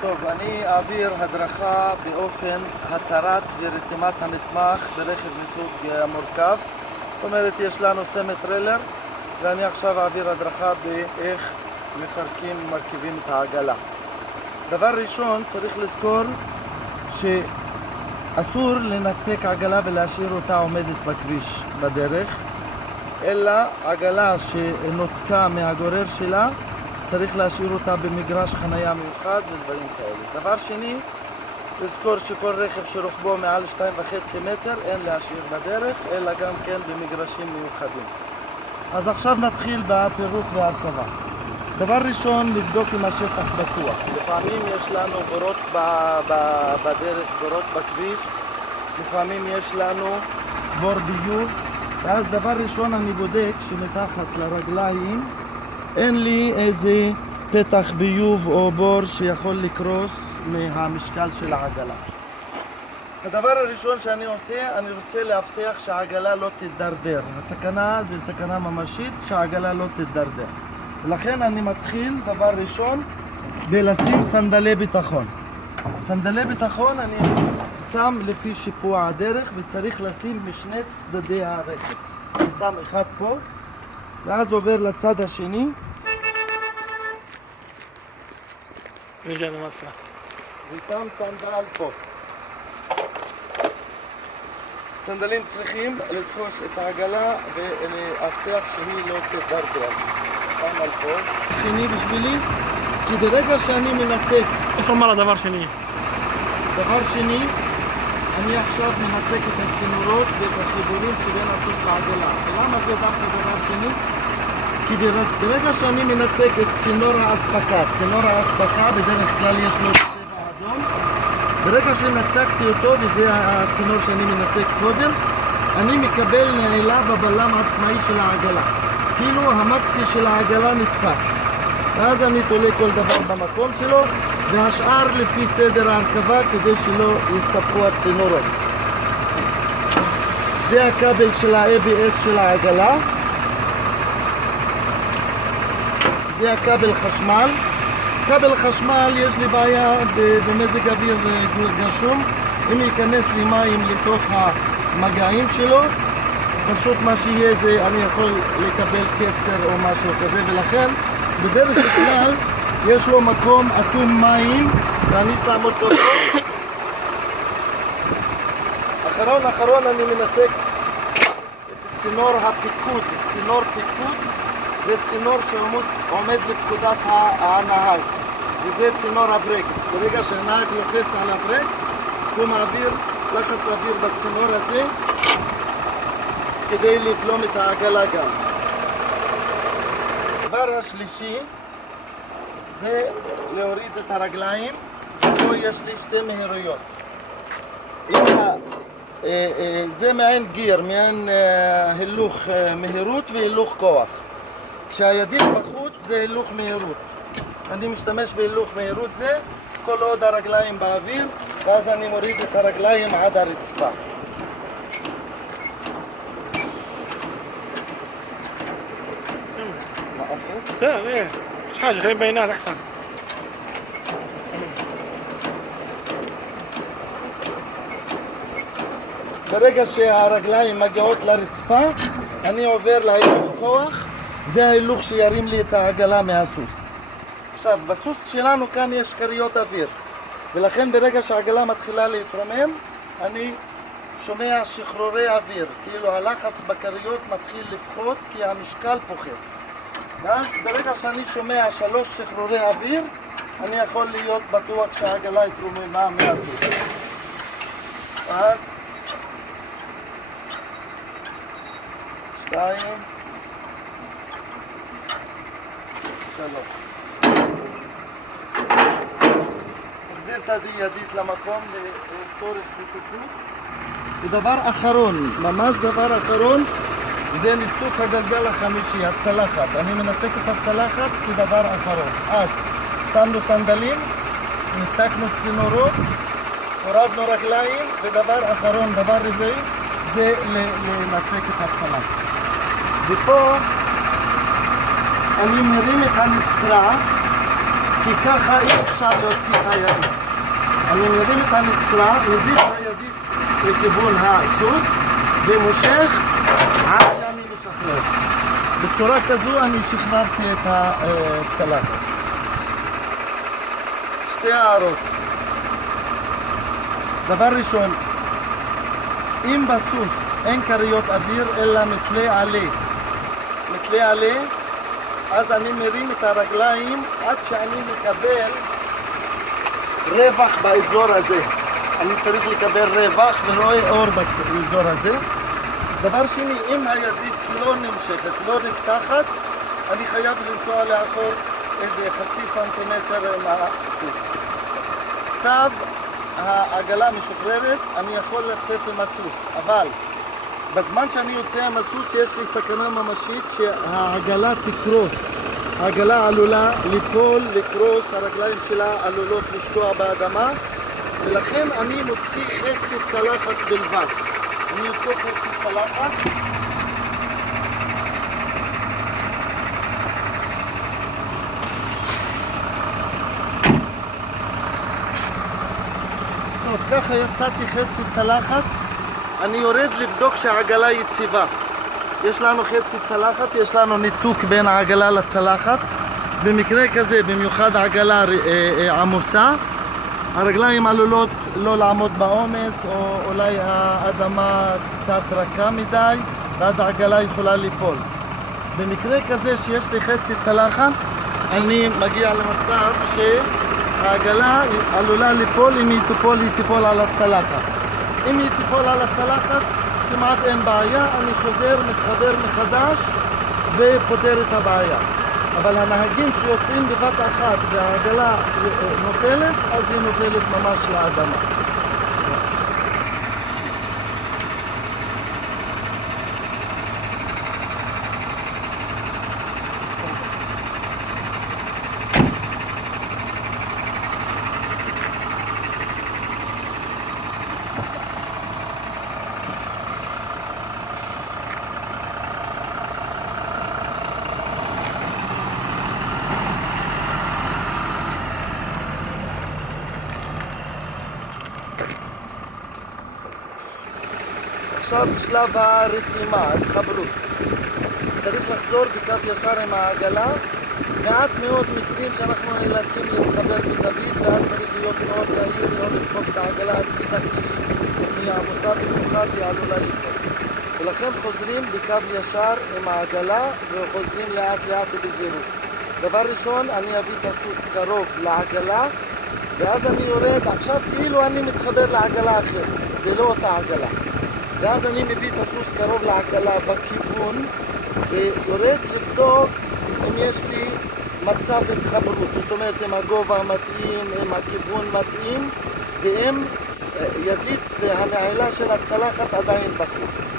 טוב, אני אעביר הדרכה באופן התרת ורתימת הנתמך ברכב מסוג המורכב. זאת אומרת, יש לנו סמי טריילר, ואני עכשיו אעביר הדרכה באיך מפרקים ומרכיבים את העגלה. דבר ראשון, צריך לזכור שאסור לנתק עגלה ולהשאיר אותה עומדת בכביש בדרך, אלא עגלה שנותקה מהגורר שלה צריך להשאיר אותה במגרש חנייה מיוחד ודברים כאלה. דבר שני, לזכור שכל רכב שרוחבו מעל 2.5 מטר אין להשאיר בדרך, אלא גם כן במגרשים מיוחדים. אז עכשיו נתחיל בפירוק והרכבה. דבר ראשון, לבדוק אם השטח בטוח. לפעמים יש לנו בורות בדרך, בורות בכביש, לפעמים יש לנו בור ביוב, ואז דבר ראשון אני בודק שמתחת לרגליים אין לי איזה פתח ביוב או בור שיכול לקרוס מהמשקל של העגלה. הדבר הראשון שאני עושה, אני רוצה להבטיח שהעגלה לא תתדרדר. הסכנה זה סכנה ממשית שהעגלה לא תתדרדר. ולכן אני מתחיל דבר ראשון בלשים סנדלי ביטחון. סנדלי ביטחון אני שם לפי שיפוע הדרך, וצריך לשים משני צדדי הרכב. אני שם אחד פה ואז עובר לצד השני. ושם סנדל פה. סנדלים צריכים לתפוס את העגלה ולהבטיח שהיא לא תדרדר. כאן אלפוס. שני בשבילי, כי ברגע שאני מנתק... איך אומר הדבר שני? דבר שני, אני עכשיו מנתק את הצינורות ואת החיבורים שבין הסוס לעגלה. ולמה זה דווקא דבר שני? כי ברגע שאני מנתק את צינור האספקה, בדרך כלל יש לו צבע אדום, ברגע שנתקתי אותו, וזה הצינור שאני מנתק קודם, אני מקבל נעילה בבלם העצמאי של העגלה. כאילו המקסי של העגלה נתפס. ואז אני תולה כל דבר במקום שלו, והשאר לפי סדר ההרכבה כדי שלא יסתבכו הצינורות. זה הכבל של ה-ABS של העגלה. זה הכבל חשמל. כבל חשמל יש לי בעיה במזג אוויר גשום. אם ייכנס לי מים לתוך המגעים שלו, פשוט מה שיהיה זה אני יכול לקבל קצר או משהו כזה, ולכן בדרך כלל יש לו מקום אטום מים ואני שם אותו פה. אחרון אני מנתק את צינור הפיקוד. צינור פיקוד זה צינור שעומד לפקודת הנהג, וזה צינור הברקס. ברגע שהנהג לוחץ על הברקס הוא מעביר לחץ אוויר בצינור הזה כדי לבלום את העגלה גם. הדבר השלישי זה להוריד את הרגליים. פה יש לי שתי מהירויות. זה מעין גיר, מעין הילוך מהירות והילוך כוח. כשהידית בחוץ זה הילוך מהירות. אני משתמש בהילוך מהירות זה כל עוד הרגליים באוויר, ואז אני מוריד את הרגליים עד הרצפה. لا ليه مش حاجة خلينا بينات أحسن. ברגע שהרגליים מגיעות לרצפה אני עובר להילוך כוח. זה ההילוך שירים לי את העגלה מהסוס. עכשיו בסוס שלנו כאן יש כריות אוויר, ולכן ברגע שהעגלה מתחילה להתרומם אני שומע שחרורי אוויר, כאילו הלחץ בכריות מתחיל לפחות כי המשקל פוחת. ואז ברגע שאני שומע 3 שחרורי אוויר אני יכול להיות בטוח שהעגלה התרוממה מהסוס. 1 2 3. מחזיר את הידית למקום לצורך בטיחות. ודבר אחרון, ממש דבר אחרון, זה ניתוק הגלגל החמישי, הצלחת. אני מנתק את הצלחת כדבר אחרון. אז שמנו סנדלים, ניתקנו צינורות, הורדנו רגליים, ודבר אחרון, דבר רביעי, זה לנתק את הצלחת. ופה אני מרים את הנצרה כי ככה אי אפשר להוציא את הידית. אני מרים את הנצרה, מזיז את הידית לכיוון הסוס ומושך עד שאני משחרר. בצורה כזו אני שחררתי את הצלחת. שתי הערות. דבר ראשון, אם בסוס אין כריות אוויר אלא מתלה עלה, אז אני מרים את הרגליים עד שאני מקבל רווח באזור הזה. אני צריך לקבל רווח ורואה אור באזור הזה. דבר שני, אם הידית לא נמשכת, לא נפתחת, אני חייב לנסוע לאחור איזה חצי סנטימטר מהסוס. תו העגלה משוחררת, אני יכול לצאת עם הסוס, אבל בזמן שאני יוצא עם הסוס יש לי סכנה ממשית שהעגלה תקרוס. העגלה עלולה ליפול, לקרוס, הרגליים שלה עלולות לשקוע באדמה, ולכן אני מוציא חצי צלחת בלבד. אני יוצא חצי צלחת. טוב, ככה יצאתי חצי צלחת. אני יורד לבדוק שהעגלה יציבה. יש לנו חצי צלחת, יש לנו ניתוק בין העגלה לצלחת. במקרה כזה, במיוחד העגלה עמוסה, הרגליים עלולות לא לעמוד בעומס, או אולי האדמה קצת רכה מדי, ואז העגלה יכולה ליפול. במקרה כזה שיש לי חצי צלחת, אני מגיע למצב שהעגלה עלולה ליפול. אם היא תיפול על הצלחת. אם היא תיפול על הצלחת, כמעט אין בעיה, אני חוזר, מתחבר מחדש ופותר את הבעיה. אבל הנהגים שיוצאים בבת אחת והעגלה נופלת, אז היא נופלת ממש לאדמה. עכשיו בשלב הרתימה, ההתחברות. צריך לחזור בקו ישר עם העגלה. מעט מאוד מקרים שאנחנו נאלצים להתחבר בזווית, ואז צריך להיות מאוד זהיר, לא לדחוף את העגלה הצידה, כי היא עמוסה במיוחד, היא עלולה ליפול. ולכן חוזרים בקו ישר עם העגלה וחוזרים לאט לאט ובזהירות. דבר ראשון, אני אביא את הסוס קרוב לעגלה, ואז אני יורד. עכשיו כאילו אני מתחבר לעגלה אחרת, זה לא אותה עגלה. ואז אני מביא את הסוס קרוב לעגלה בכיוון ויורד לבדוק אם יש לי מצב התחברות, זאת אומרת אם הגובה מתאים, אם הכיוון מתאים, ואם ידית הנעילה של הצלחת עדיין בחוץ.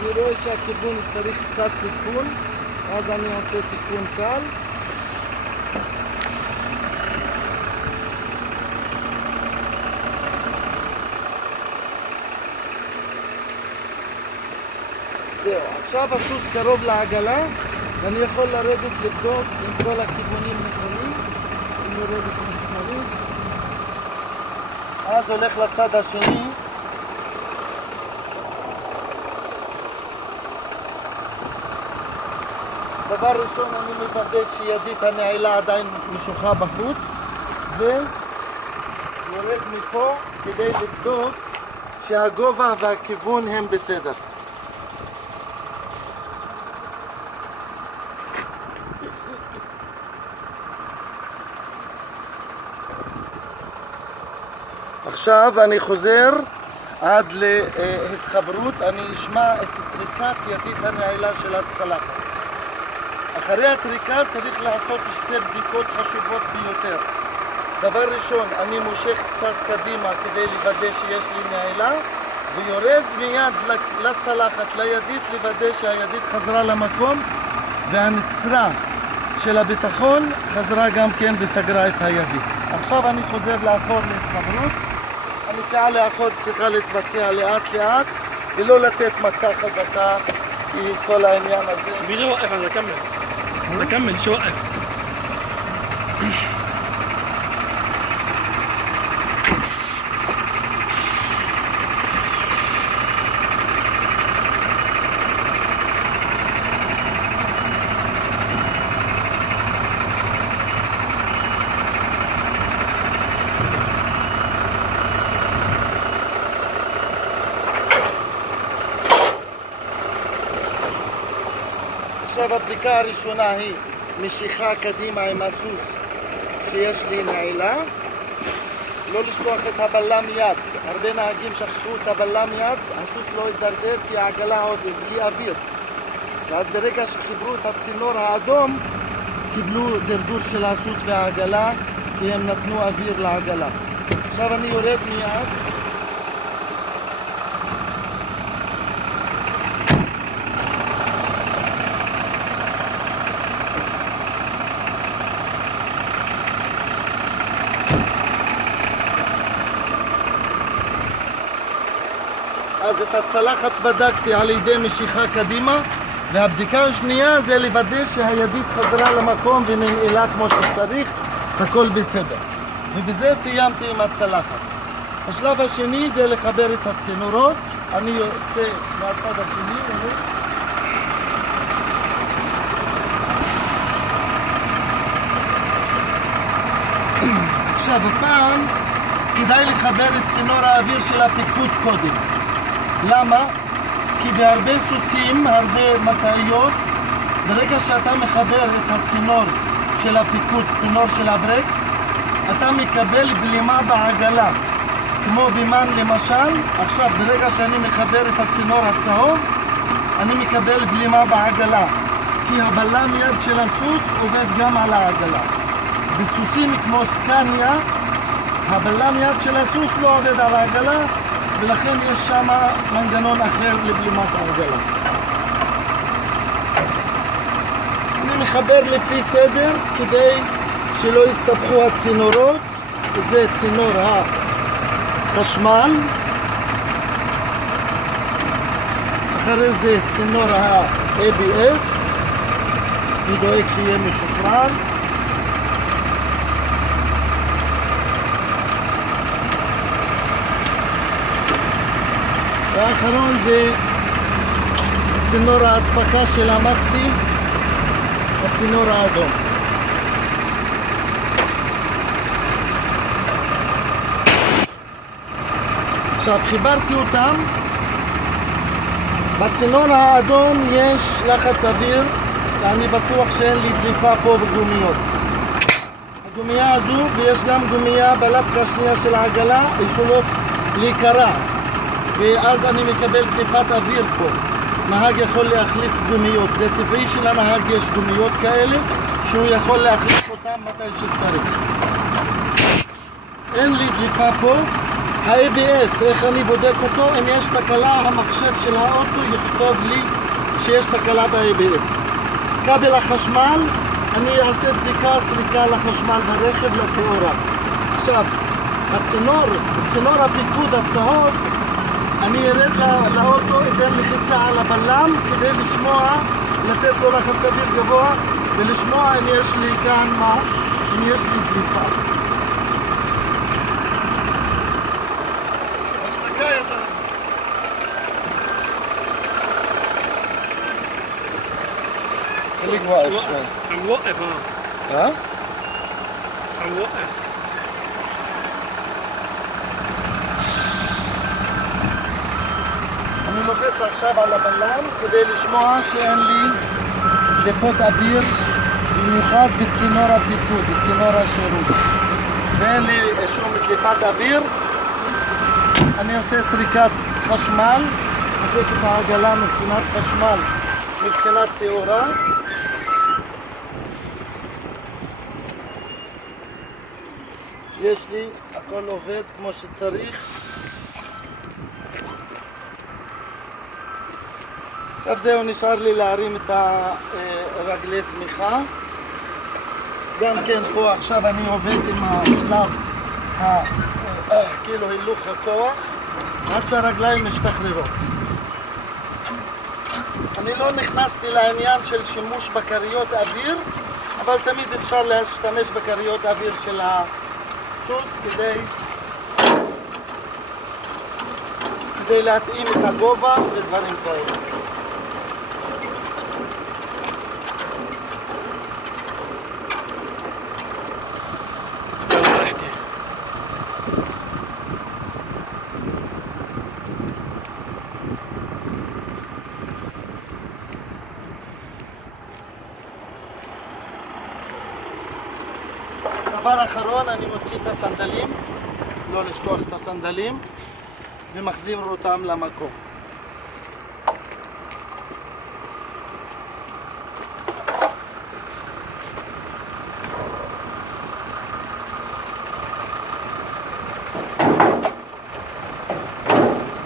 אני רואה שהכיוון צריך קצת תיקון, אז אני עושה תיקון קל. זהו, עכשיו הסוס קרוב לעגלה, ואני יכול לרדת לבדוק אם כל הכיוונים נכונים. אני יורד את המשמרים, אז הולך לצד השני. דבר ראשון, אני מוודא שידית הנעילה עדיין משוכה בחוץ, ויורד מפה כדי לבדוק שהגובה והכיוון הם בסדר. עכשיו אני חוזר עד להתחברות. אני אשמע את טריקת ידית הנעילה של הצלחת. אחרי הטריקה צריך לעשות שתי בדיקות חשובות ביותר. דבר ראשון, אני מושך קצת קדימה כדי לוודא שיש לי נעילה, ויורד מיד לצלחת, לידית, לוודא שהידית חזרה למקום, והנצרה של הביטחון חזרה גם כן וסגרה את הידית. עכשיו אני חוזר לאחור להתחברות. הנסיעה לאחור צריכה להתבצע לאט לאט, ולא לתת מכה חזקה, כי כל העניין הזה... بيجي وقف انا كمل. انا كمل شو وقف. עכשיו הבדיקה הראשונה היא משיכה קדימה עם הסוס שיש לי נעילה, לא לשכוח את הבלם יד. הרבה נהגים שכחו את הבלם יד, הסוס לא יתדרדר כי העגלה עוד בלי אוויר, ואז ברגע שחיברו את הצינור האדום קיבלו דרדור של הסוס והעגלה כי הם נתנו אוויר לעגלה. עכשיו אני יורד מיד, אז את הצלחת בדקתי על ידי משיכה קדימה, והבדיקה השנייה זה לוודא שהידית חזרה למקום ומנעילה כמו שצריך, הכל בסדר. ובזה סיימתי עם הצלחת. השלב השני זה לחבר את הצינורות. אני יוצא מהצד השני. עכשיו הפעם כדאי לחבר את צינור האוויר של הפיקוד קודם. למה? כי בהרבה סוסים, הרבה מסעיות, ברגע שאתה מחבר את הצינור של הפיקוד, צינור של הברקס, אתה מקבל בלימה בעגלה, כמו בימן למשל. עכשיו ברגע שאני מחבר את הצינור הצהוב, אני מקבל בלימה בעגלה, כי הבלם יד של הסוס עובד גם על העגלה. בסוסים כמו סקניה, הבלם יד של הסוס לא עובד על העגלה, ולכן יש שם מנגנון אחר לבלימת העגלה. אני מחבר לפי סדר כדי שלא יסתבכו הצינורות. זה צינור החשמל, אחרי זה צינור ה-ABS, אני דואג שיהיה משוחרר. והאחרון זה צינור האספקה של המקסי, הצינור האדום. עכשיו חיברתי אותם. בצינור האדום יש לחץ אוויר, ואני בטוח שאין לי דליפה פה בגומיות. הגומייה הזו ויש גם גומייה בלפקה השנייה של העגלה יכולות להיקרע, ואז אני מקבל דליפת אוויר פה. נהג יכול להחליף גומיות, זה טבעי שלנהג יש גומיות כאלה שהוא יכול להחליף אותם מתי שצריך. אין לי דליפה פה. ה-ABS, איך אני בודק אותו? אם יש תקלה, המחשב של האוטו יכתוב לי שיש תקלה ב-ABS. כבל החשמל, אני אעשה בדיקה סריקה לחשמל ברכב לתאורה. עכשיו, צינור הפיקוד הצהוב, אני ירד לאוטו, אתן לחיצה על הבלם כדי לשמוע, לתת לו לחץ אוויר גבוה ולשמוע אם יש לי כאן אם יש לי דליפה. הפסקה יא זלמה. خليك واقف شوي. عم وقف ها؟ عم وقف. אני לוחץ עכשיו על הבלם כדי לשמוע שאין לי דליפות אוויר, במיוחד בצינור הפיקוד, בצינור השירות, ואין לי שום דליפת אוויר. אני עושה סריקת חשמל, מחזיק את העגלה מבחינת חשמל, מבחינת תאורה. יש לי, הכל עובד כמו שצריך. עכשיו זהו, נשאר לי להרים את הרגלי תמיכה. גם כן פה עכשיו אני עובד עם השלב כאילו הילוך הכוח עד שהרגליים משתחררות. אני לא נכנסתי לעניין של שימוש בכריות אוויר, אבל תמיד אפשר להשתמש בכריות אוויר של הסוס כדי להתאים את הגובה ודברים כאלה. דבר אחרון, אני מוציא את הסנדלים, לא לשכוח את הסנדלים, ומחזיר אותם למקום.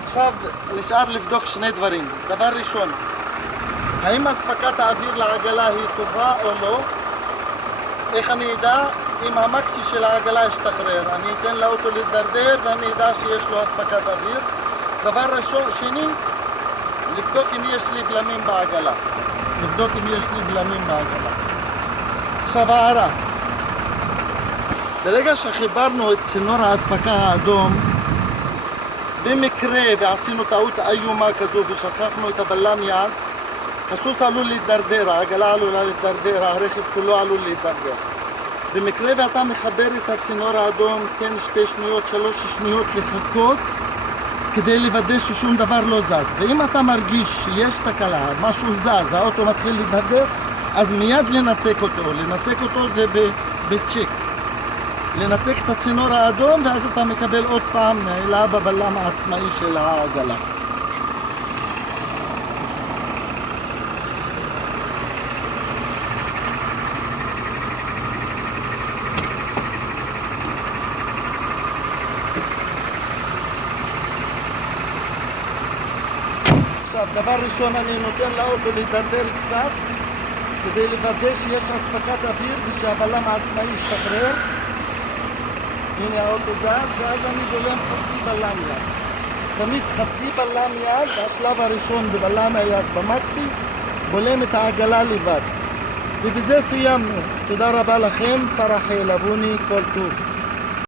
עכשיו נשאר לבדוק שני דברים. דבר ראשון, האם אספקת האוויר לעגלה היא טובה או לא? איך אני אדע? אם המקסי של העגלה ישתחרר, אני אתן לאוטו להידרדר ואני אדע שיש לו אספקת אוויר. דבר שני, לבדוק אם יש לי בלמים בעגלה. עכשיו הערה. ברגע שחיברנו את צינור האספקה האדום, במקרה ועשינו טעות איומה כזו ושכחנו את הבלם יד, הסוס עלול להידרדר, העגלה עלולה להידרדר, הרכב כולו עלול להידרדר. במקרה ואתה מחבר את הצינור האדום, תן 2 שניות, 3 שניות לחכות כדי לוודא ששום דבר לא זז. ואם אתה מרגיש שיש תקלה, משהו זז, האוטו מתחיל להידרדר, אז מיד לנתק אותו. לנתק אותו זה בצ'ק. לנתק את הצינור האדום ואז אתה מקבל עוד פעם נעילה בבלם העצמאי של העגלה. עכשיו, דבר ראשון אני נותן לאוטו להידרדר קצת כדי לוודא שיש אספקת אוויר ושהבלם העצמאי ישתחרר. הנה האוטו זז, ואז אני בולם חצי בלם יד. תמיד חצי בלם יד, השלב הראשון בבלם היד במקסי, בולם את העגלה לבד. ובזה סיימנו. תודה רבה לכם, פרח אלבוני, כל טוב.